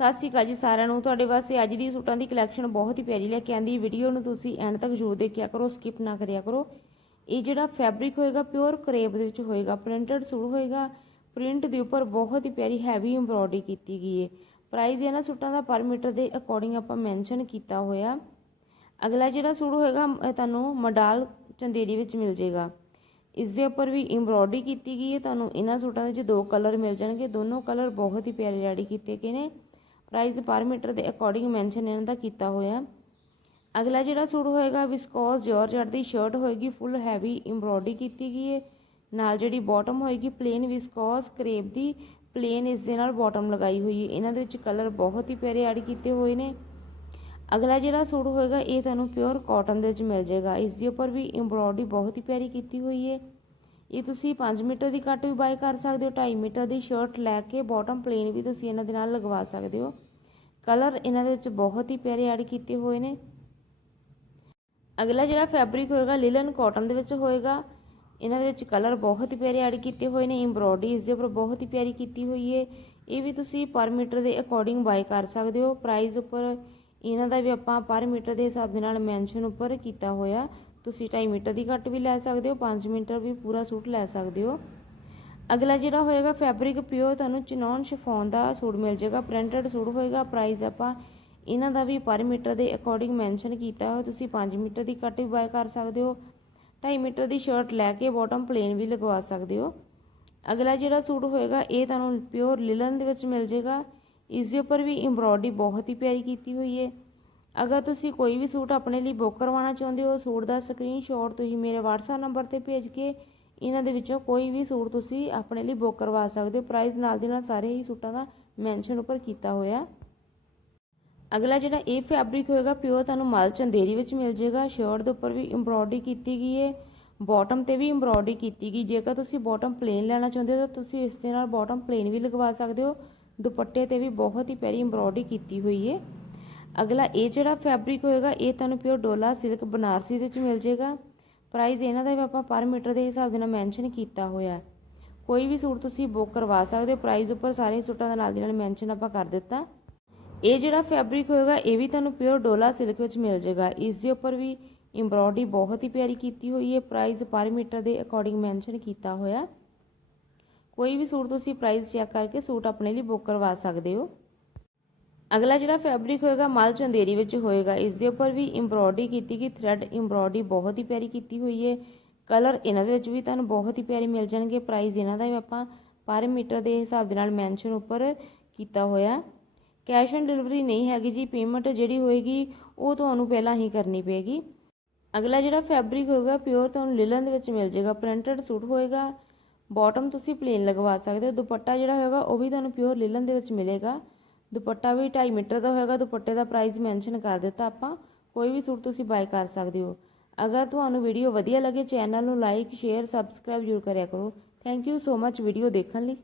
ਸਤਿ ਸ਼੍ਰੀ ਅਕਾਲ ਜੀ ਸਾਰਿਆਂ ਨੂੰ। ਤੁਹਾਡੇ ਵਾਸਤੇ ਅੱਜ ਦੀ ਸੂਟਾਂ ਦੀ ਕਲੈਕਸ਼ਨ ਬਹੁਤ ਹੀ ਪਿਆਰੀ ਲੈ ਕੇ ਆਂਦੀ। ਵੀਡੀਓ ਨੂੰ ਤੁਸੀਂ ਐਂਡ ਤੱਕ ਜ਼ਰੂਰ ਦੇਖਿਆ ਕਰੋ ਸਕਿਪ ਨਾ ਕਰਿਆ ਕਰੋ। ਇਹ ਜਿਹੜਾ ਫੈਬਰਿਕ ਹੋਏਗਾ ਪਿਓਰ ਕਰੇਪ ਦੇ ਵਿੱਚ ਹੋਏਗਾ ਪ੍ਰਿੰਟਡ ਸੂਟ ਹੋਏਗਾ। ਪ੍ਰਿੰਟ ਦੇ ਉੱਪਰ ਬਹੁਤ ਹੀ ਪਿਆਰੀ ਹੈਵੀ ਐਮਬ੍ਰੋਇਡਰੀ ਕੀਤੀ ਗਈ ਹੈ ਪ੍ਰਾਈਸ ਇਹਨਾਂ ਸੂਟਾਂ ਦਾ ਪਰ ਮੀਟਰ ਦੇ ਅਕੋਰਡਿੰਗ ਆਪਾਂ ਮੈਂਸ਼ਨ ਕੀਤਾ ਹੋਇਆ। ਅਗਲਾ ਜਿਹੜਾ ਸੂਟ ਹੋਏਗਾ ਤੁਹਾਨੂੰ ਮਡਾਲ ਚੰਦੇਰੀ ਵਿੱਚ ਮਿਲ ਜਾਏਗਾ। ਇਸ ਦੇ ਉੱਪਰ ਵੀ ਐਮਬ੍ਰੋਇਡਰੀ ਕੀਤੀ ਗਈ ਹੈ ਤੁਹਾਨੂੰ ਇਹਨਾਂ ਸੂਟਾਂ ਦੇ ਵਿੱਚ ਦੋ ਕਲਰ ਮਿਲ ਜਾਣਗੇ। ਦੋਨੋਂ ਕਲਰ ਬਹੁਤ ਹੀ ਪਿਆਰੇ ਰੈਡੀ ਕੀਤੇ ਗਏ ਨੇ। ਪ੍ਰਾਈਸ ਪਰ ਮੀਟਰ ਦੇ ਅਕੋਰਡਿੰਗ ਮੈਂਸ਼ਨ ਇਹਨਾਂ ਦਾ ਕੀਤਾ ਹੋਇਆ। ਅਗਲਾ ਜਿਹੜਾ ਸੂਟ ਹੋਏਗਾ ਵਿਸਕੋਸ ਜਾਰਜਟ ਦੀ ਸ਼ਰਟ ਹੋਏਗੀ ਫੁੱਲ ਹੈਵੀ ਐਮਬ੍ਰੋਇਡਰੀ ਕੀਤੀ ਗਈ ਹੈ ਨਾਲ ਜਿਹੜੀ ਬਾਟਮ ਹੋਏਗੀ ਪਲੇਨ ਵਿਸਕੋਸ ਕਰੇਪ ਦੀ ਪਲੇਨ ਇਸ ਦੇ ਨਾਲ ਬਾਟਮ ਲਗਾਈ ਹੋਈ ਹੈ ਇਹਨਾਂ ਦੇ ਵਿੱਚ ਕਲਰ ਬਹੁਤ ਹੀ ਪਿਆਰੇ ਐਡ ਕੀਤੇ ਹੋਏ ਨੇ। ਅਗਲਾ ਜਿਹੜਾ ਸੂਟ ਹੋਏਗਾ, ਇਹ ਤੁਹਾਨੂੰ ਪਿਓਰ ਕਾਟਨ ਦੇ ਵਿੱਚ ਮਿਲ ਜਾਏਗਾ। ਇਸ ਦੇ ਉੱਪਰ ਵੀ ਐਮਬ੍ਰੋਇਡਰੀ ਬਹੁਤ ਹੀ ਪਿਆਰੀ ਕੀਤੀ ਹੋਈ ਹੈ ਇਹ ਤੁਸੀਂ 5 ਮੀਟਰ ਦੀ ਕੱਟ ਵੀ ਬਾਈ ਕਰ ਸਕਦੇ ਹੋ 2.5 ਮੀਟਰ ਦੀ ਸ਼ਰਟ ਲੈ ਕੇ ਬਾਟਮ ਪਲੇਨ ਵੀ ਤੁਸੀਂ ਇਹਨਾਂ ਦੇ ਨਾਲ ਲਗਵਾ ਸਕਦੇ ਹੋ। ਕਲਰ ਇਹਨਾਂ ਦੇ ਵਿੱਚ ਬਹੁਤ ਹੀ ਪਿਆਰੇ ਐਡ ਕੀਤੇ ਹੋਏ ਨੇ। ਅਗਲਾ ਜਿਹੜਾ ਫੈਬਰਿਕ ਹੋਏਗਾ ਲਿਲਨ ਕਾਟਨ ਦੇ ਵਿੱਚ ਹੋਏਗਾ। ਇਹਨਾਂ ਦੇ ਵਿੱਚ ਕਲਰ ਬਹੁਤ ਹੀ ਪਿਆਰੇ ਐਡ ਕੀਤੇ ਹੋਏ ਨੇ ਐਮਬ੍ਰੋਇਡਰੀ ਇਸ ਦੇ ਉੱਪਰ ਬਹੁਤ ਹੀ ਪਿਆਰੀ ਕੀਤੀ ਹੋਈ ਹੈ ਇਹ ਵੀ ਤੁਸੀਂ ਪਰ ਮੀਟਰ ਦੇ ਅਕੋਰਡਿੰਗ ਬਾਈ ਕਰ ਸਕਦੇ ਹੋ। ਪ੍ਰਾਈਸ ਉੱਪਰ ਇਹਨਾਂ ਦਾ ਵੀ ਆਪਾਂ ਪਰ ਮੀਟਰ ਦੇ ਹਿਸਾਬ ਦੇ ਨਾਲ ਮੈਂਸ਼ਨ ਉੱਪਰ ਕੀਤਾ ਹੋਇਆ। ਤੁਸੀਂ 2.5 ਮੀਟਰ ਦੀ ਕੱਟ ਵੀ ਲੈ ਸਕਦੇ ਹੋ 5 ਮੀਟਰ ਵੀ ਪੂਰਾ ਸੂਟ ਲੈ ਸਕਦੇ ਹੋ। ਅਗਲਾ ਜਿਹੜਾ ਹੋਏਗਾ ਫੈਬਰਿਕ ਪਿਓਰ, ਤੁਹਾਨੂੰ ਚਨੌਨ ਸ਼ਿਫੋਨ ਦਾ ਸੂਟ ਮਿਲ ਜਾਏਗਾ, ਪ੍ਰਿੰਟਡ ਸੂਟ ਹੋਏਗਾ ਪ੍ਰਾਈਸ ਆਪਾਂ ਇਹਨਾਂ ਦਾ ਵੀ ਪਰ ਮੀਟਰ ਦੇ ਅਕੋਰਡਿੰਗ ਮੈਂਸ਼ਨ ਕੀਤਾ ਹੋਇਆ, ਤੁਸੀਂ 5 ਮੀਟਰ ਦੀ ਕੱਟ ਵੀ ਬਾਏ ਕਰ ਸਕਦੇ ਹੋ। 2.5 ਮੀਟਰ ਦੀ ਸ਼ਰਟ ਲੈ ਕੇ ਬਾਟਮ ਪਲੇਨ ਵੀ ਲਗਵਾ ਸਕਦੇ ਹੋ। ਅਗਲਾ ਜਿਹੜਾ ਸੂਟ ਹੋਏਗਾ, ਇਹ ਤੁਹਾਨੂੰ ਪਿਓਰ ਲਿਲਨ ਦੇ ਵਿੱਚ ਮਿਲ ਜਾਏਗਾ। ਇਸ ਦੇ ਉੱਪਰ ਵੀ ਐਮਬ੍ਰੋਇਡਰੀ ਬਹੁਤ ਹੀ ਪਿਆਰੀ ਕੀਤੀ ਹੋਈ ਹੈ। ਅਗਰ ਤੁਸੀਂ ਕੋਈ ਵੀ ਸੂਟ ਆਪਣੇ ਲਈ ਬੁੱਕ ਕਰਵਾਉਣਾ ਚਾਹੁੰਦੇ ਹੋ, ਸੂਟ ਦਾ ਸਕਰੀਨਸ਼ਾਟ ਤੁਸੀਂ ਮੇਰੇ WhatsApp ਨੰਬਰ ਤੇ ਭੇਜ ਕੇ ਇਹਨਾਂ ਦੇ ਵਿੱਚੋਂ ਕੋਈ ਵੀ ਸੂਟ ਤੁਸੀਂ ਆਪਣੇ ਲਈ ਬੁੱਕ ਕਰਵਾ ਸਕਦੇ ਹੋ। ਪ੍ਰਾਈਸ ਨਾਲ ਦੇ ਨਾਲ ਸਾਰੇ ਹੀ ਸੂਟਾਂ ਦਾ ਮੈਂਸ਼ਨ ਉੱਪਰ ਕੀਤਾ ਹੋਇਆ। ਅਗਲਾ ਜਿਹੜਾ ਇਹ ਫੈਬਰਿਕ ਹੋਏਗਾ ਪਿਓਰ ਤੁਹਾਨੂੰ ਮਲ ਚੰਦੇਰੀ ਵਿੱਚ ਮਿਲ ਜਾਏਗਾ। ਸ਼ਰਟ ਦੇ ਉੱਪਰ ਵੀ ਐਮਬ੍ਰੋਇਡਰੀ ਕੀਤੀ ਗਈ ਹੈ। ਬਾਟਮ ਤੇ ਵੀ ਐਮਬ੍ਰੋਇਡਰੀ ਕੀਤੀ ਗਈ। ਜੇਕਰ ਤੁਸੀਂ ਬਾਟਮ ਪਲੇਨ ਲੈਣਾ ਚਾਹੁੰਦੇ ਹੋ, ਤਾਂ ਤੁਸੀਂ ਇਸ ਦੇ ਨਾਲ ਬਾਟਮ ਪਲੇਨ ਵੀ ਲਗਵਾ ਸਕਦੇ ਹੋ। ਦੁਪੱਟੇ ਤੇ ਵੀ ਬਹੁਤ ਹੀ ਪਿਆਰੀ ਐਮਬ੍ਰੋਇਡਰੀ ਕੀਤੀ ਹੋਈ ਹੈ। ਅਗਲਾ, ਇਹ ਜਿਹੜਾ ਫੈਬਰਿਕ ਹੋਏਗਾ, ਇਹ ਤੁਹਾਨੂੰ ਪਿਓਰ ਡੋਲਾ ਸਿਲਕ ਬਨਾਰਸੀ ਦੇ ਵਿੱਚ ਮਿਲ ਜਾਏਗਾ। ਪ੍ਰਾਈਸ ਇਹਨਾਂ ਦਾ ਵੀ ਆਪਾਂ ਪਰ ਮੀਟਰ ਦੇ ਹਿਸਾਬ ਦੇ ਨਾਲ ਮੈਂਸ਼ਨ ਕੀਤਾ ਹੋਇਆ ਹੈ। ਕੋਈ ਵੀ ਸੂਟ ਤੁਸੀਂ ਬੁੱਕ ਕਰਵਾ ਸਕਦੇ ਹੋ ਪ੍ਰਾਈਸ ਉੱਪਰ ਸਾਰੇ ਸੂਟਾਂ ਦਾ ਨਾਲ ਦੀ ਨਾਲ ਮੈਂਸ਼ਨ ਆਪਾਂ ਕਰ ਦਿੱਤਾ। ਇਹ ਜਿਹੜਾ ਫੈਬਰਿਕ ਹੋਏਗਾ, ਇਹ ਵੀ ਤੁਹਾਨੂੰ ਪਿਓਰ ਡੋਲਾ ਸਿਲਕ ਵਿੱਚ ਮਿਲ ਜਾਏਗਾ। ਇਸ ਦੇ ਉੱਪਰ ਵੀ ਐਮਬ੍ਰੋਇਡਰੀ ਬਹੁਤ ਹੀ ਪਿਆਰੀ ਕੀਤੀ ਹੋਈ ਹੈ ਪ੍ਰਾਈਸ ਪਰ ਮੀਟਰ ਦੇ ਅਕੋਰਡਿੰਗ ਮੈਂਸ਼ਨ ਕੀਤਾ ਹੋਇਆ। ਕੋਈ ਵੀ ਸੂਟ ਤੁਸੀਂ ਪ੍ਰਾਈਸ ਚੈੱਕ ਕਰਕੇ ਸੂਟ ਆਪਣੇ ਲਈ ਬੁੱਕ ਕਰਵਾ ਸਕਦੇ ਹੋ। ਅਗਲਾ ਜਿਹੜਾ ਫੈਬਰਿਕ ਹੋਏਗਾ, ਮਲ ਚੰਦੇਰੀ ਵਿੱਚ ਹੋਏਗਾ। ਇਸ ਦੇ ਉੱਪਰ ਵੀ ਐਮਬ੍ਰੋਇਡਰੀ ਕੀਤੀ ਗਈ ਥ੍ਰੈਡ ਐਮਬ੍ਰੋਇਡਰੀ ਬਹੁਤ ਹੀ ਪਿਆਰੀ ਕੀਤੀ ਹੋਈ ਹੈ ਕਲਰ ਇਹਨਾਂ ਦੇ ਵਿੱਚ ਵੀ ਤੁਹਾਨੂੰ ਬਹੁਤ ਹੀ ਪਿਆਰੇ ਮਿਲ ਜਾਣਗੇ। ਪ੍ਰਾਈਸ ਇਹਨਾਂ ਦਾ ਵੀ ਆਪਾਂ ਪਰ ਮੀਟਰ ਦੇ ਹਿਸਾਬ ਦੇ ਨਾਲ ਮੈਂਸ਼ਨ ਉੱਪਰ ਕੀਤਾ ਹੋਇਆ। ਕੈਸ਼ ਔਨ ਡਿਲੀਵਰੀ ਨਹੀਂ ਹੈਗੀ ਜੀ ਪੇਮੈਂਟ ਜਿਹੜੀ ਹੋਏਗੀ, ਉਹ ਤੁਹਾਨੂੰ ਪਹਿਲਾਂ ਹੀ ਕਰਨੀ ਪਏਗੀ। ਅਗਲਾ ਜਿਹੜਾ ਫੈਬਰਿਕ ਹੋਏਗਾ ਪਿਓਰ ਤੁਹਾਨੂੰ ਲਿਲਨ ਦੇ ਵਿੱਚ ਮਿਲ ਜਾਏਗਾ। ਪ੍ਰਿੰਟਡ ਸੂਟ ਹੋਏਗਾ। ਬਾਟਮ ਤੁਸੀਂ ਪਲੇਨ ਲਗਵਾ ਸਕਦੇ ਹੋ। ਦੁਪੱਟਾ ਜਿਹੜਾ ਹੋਏਗਾ, ਉਹ ਵੀ ਤੁਹਾਨੂੰ ਪਿਓਰ ਲਿਲਨ ਦੇ ਵਿੱਚ ਮਿਲੇਗਾ। ਦੁਪੱਟਾ ਵੀ 2.5 ਮੀਟਰ ਦਾ ਹੋਏਗਾ, ਦੁਪੱਟੇ ਦਾ ਪ੍ਰਾਈਸ ਮੈਂਸ਼ਨ ਕਰ ਦਿੱਤਾ ਆਪਾਂ। ਕੋਈ ਵੀ ਸੂਟ ਤੁਸੀਂ ਬਾਈ ਕਰ ਸਕਦੇ ਹੋ। ਅਗਰ ਤੁਹਾਨੂੰ ਵੀਡੀਓ ਵਧੀਆ ਲੱਗੇ ਚੈਨਲ ਨੂੰ ਲਾਈਕ ਸ਼ੇਅਰ ਸਬਸਕ੍ਰਾਈਬ ਜ਼ਰੂਰ ਕਰਿਆ ਕਰੋ। Thank you so much video ਦੇਖਣ ਲਈ।